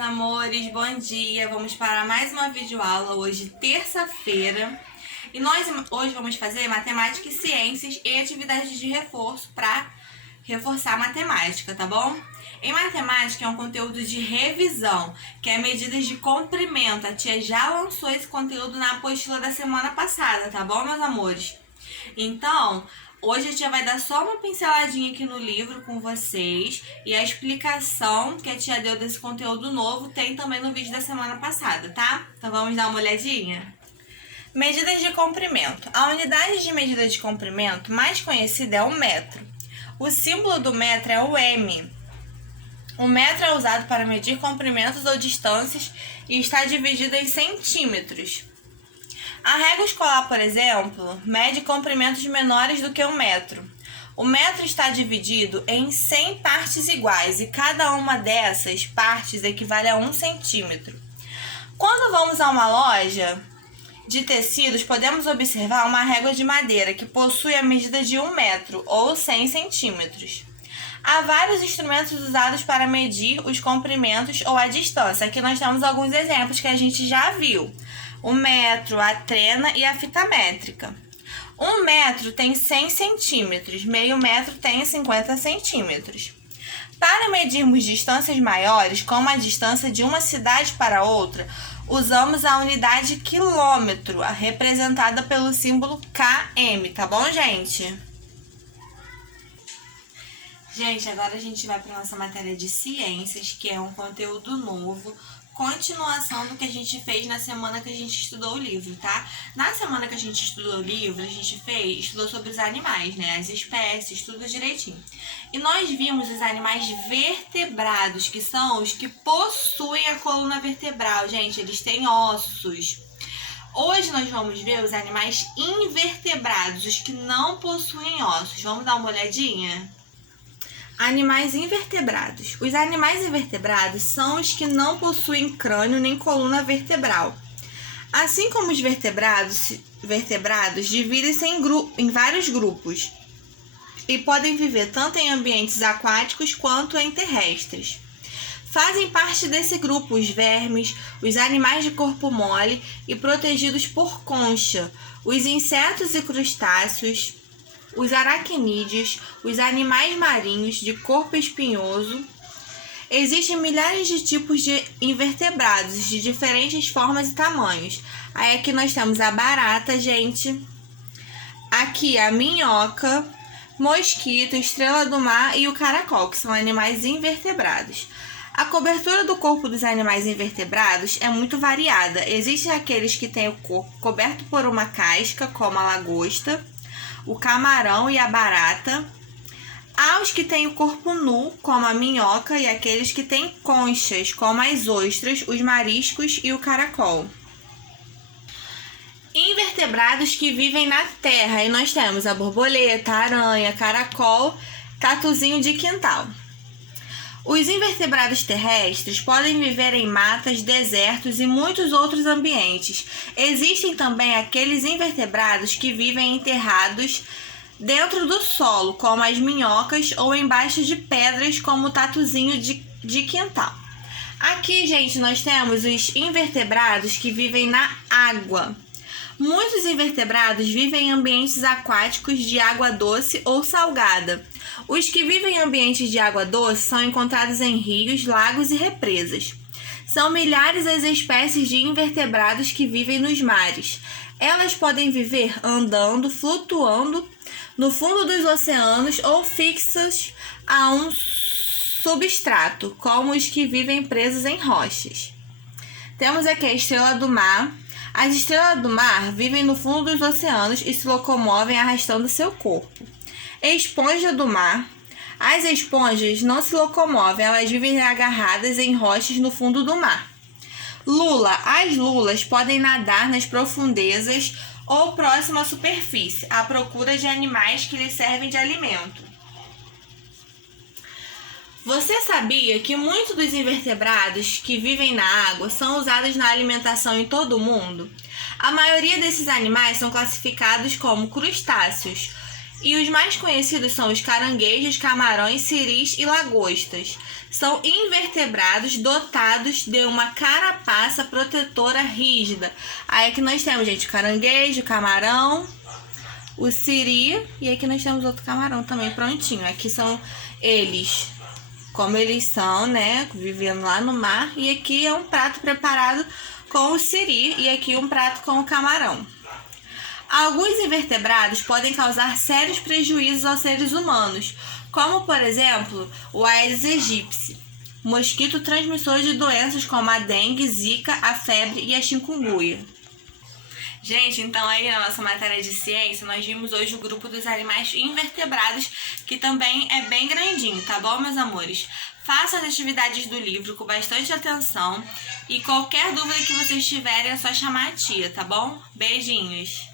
amores, bom dia! Vamos para mais uma videoaula hoje, terça-feira. E nós hoje vamos fazer matemática e ciências e atividades de reforço para reforçar a matemática, tá bom? Em matemática é um conteúdo de revisão, que é medidas de comprimento. A tia já lançou esse conteúdo na apostila da semana passada, tá bom, meus amores? Então, hoje a tia vai dar só uma pinceladinha aqui no livro com vocês e a explicação que a tia deu desse conteúdo novo tem também no vídeo da semana passada, tá? Então vamos dar uma olhadinha? Medidas de comprimento. A unidade de medida de comprimento mais conhecida é o metro. O símbolo do metro é o M. O metro é usado para medir comprimentos ou distâncias e está dividido em centímetros. A régua escolar, por exemplo, mede comprimentos menores do que um metro. O metro está dividido em 100 partes iguais e cada uma dessas partes equivale a 1 centímetro. Quando vamos a uma loja de tecidos, podemos observar uma régua de madeira que possui a medida de 1 metro ou 100 centímetros. Há vários instrumentos usados para medir os comprimentos ou a distância. Aqui nós temos alguns exemplos que a gente já viu. O metro, a trena e a fita métrica. 1 metro tem 100 centímetros, meio metro tem 50 centímetros. Para medirmos distâncias maiores, como a distância de uma cidade para outra, usamos a unidade quilômetro, representada pelo símbolo km, tá bom, gente? Gente, agora a gente vai para nossa matéria de ciências, que é um conteúdo novo, continuação do que a gente fez na semana que a gente estudou o livro, tá? Na semana que a gente estudou o livro, a gente estudou sobre os animais, né? As espécies, tudo direitinho. E nós vimos os animais vertebrados, que são os que possuem a coluna vertebral. Gente, eles têm ossos. Hoje nós vamos ver os animais invertebrados, os que não possuem ossos. Vamos dar uma olhadinha? Animais invertebrados. Os animais invertebrados são os que não possuem crânio nem coluna vertebral. Assim como os vertebrados dividem-se em vários grupos e podem viver tanto em ambientes aquáticos quanto em terrestres. Fazem parte desse grupo os vermes, os animais de corpo mole e protegidos por concha, os insetos e crustáceos, os aracnídeos, os animais marinhos de corpo espinhoso. Existem milhares de tipos de invertebrados de diferentes formas e tamanhos. Aí aqui nós temos a barata, gente. Aqui a minhoca, mosquito, estrela do mar e o caracol, que são animais invertebrados. A cobertura do corpo dos animais invertebrados é muito variada. Existem aqueles que têm o corpo coberto por uma casca, como a lagosta, o camarão e a barata. Há os que têm o corpo nu, como a minhoca, e aqueles que têm conchas, como as ostras, os mariscos e o caracol. Invertebrados que vivem na terra, e nós temos a borboleta, a aranha, caracol, tatuzinho de quintal. Os invertebrados terrestres podem viver em matas, desertos e muitos outros ambientes. Existem também aqueles invertebrados que vivem enterrados dentro do solo, como as minhocas, ou embaixo de pedras, como o tatuzinho de quintal. Aqui, gente, nós temos os invertebrados que vivem na água. Muitos invertebrados vivem em ambientes aquáticos de água doce ou salgada. Os que vivem em ambientes de água doce são encontrados em rios, lagos e represas. São milhares as espécies de invertebrados que vivem nos mares. Elas podem viver andando, flutuando no fundo dos oceanos ou fixas a um substrato, como os que vivem presos em rochas. Temos aqui a estrela do mar. As estrelas do mar vivem no fundo dos oceanos e se locomovem arrastando seu corpo. Esponja do mar. As esponjas não se locomovem, elas vivem agarradas em rochas no fundo do mar. Lula. As lulas podem nadar nas profundezas ou próximo à superfície, à procura de animais que lhes servem de alimento. Você sabia que muitos dos invertebrados que vivem na água são usados na alimentação em todo o mundo? A maioria desses animais são classificados como crustáceos. E os mais conhecidos são os caranguejos, camarões, siris e lagostas. São invertebrados dotados de uma carapaça protetora rígida. Aí aqui nós temos, gente, o caranguejo, o camarão, o siri, e aqui nós temos outro camarão também prontinho. Aqui são eles, como eles são, né, vivendo lá no mar. E aqui é um prato preparado com o siri e aqui um prato com o camarão. Alguns invertebrados podem causar sérios prejuízos aos seres humanos, como, por exemplo, o Aedes aegypti, mosquito transmissor de doenças como a dengue, zika, a febre e a chikungunya. Gente, então aí na nossa matéria de ciência, nós vimos hoje o grupo dos animais invertebrados, que também é bem grandinho, tá bom, meus amores? Façam as atividades do livro com bastante atenção e qualquer dúvida que vocês tiverem é só chamar a tia, tá bom? Beijinhos!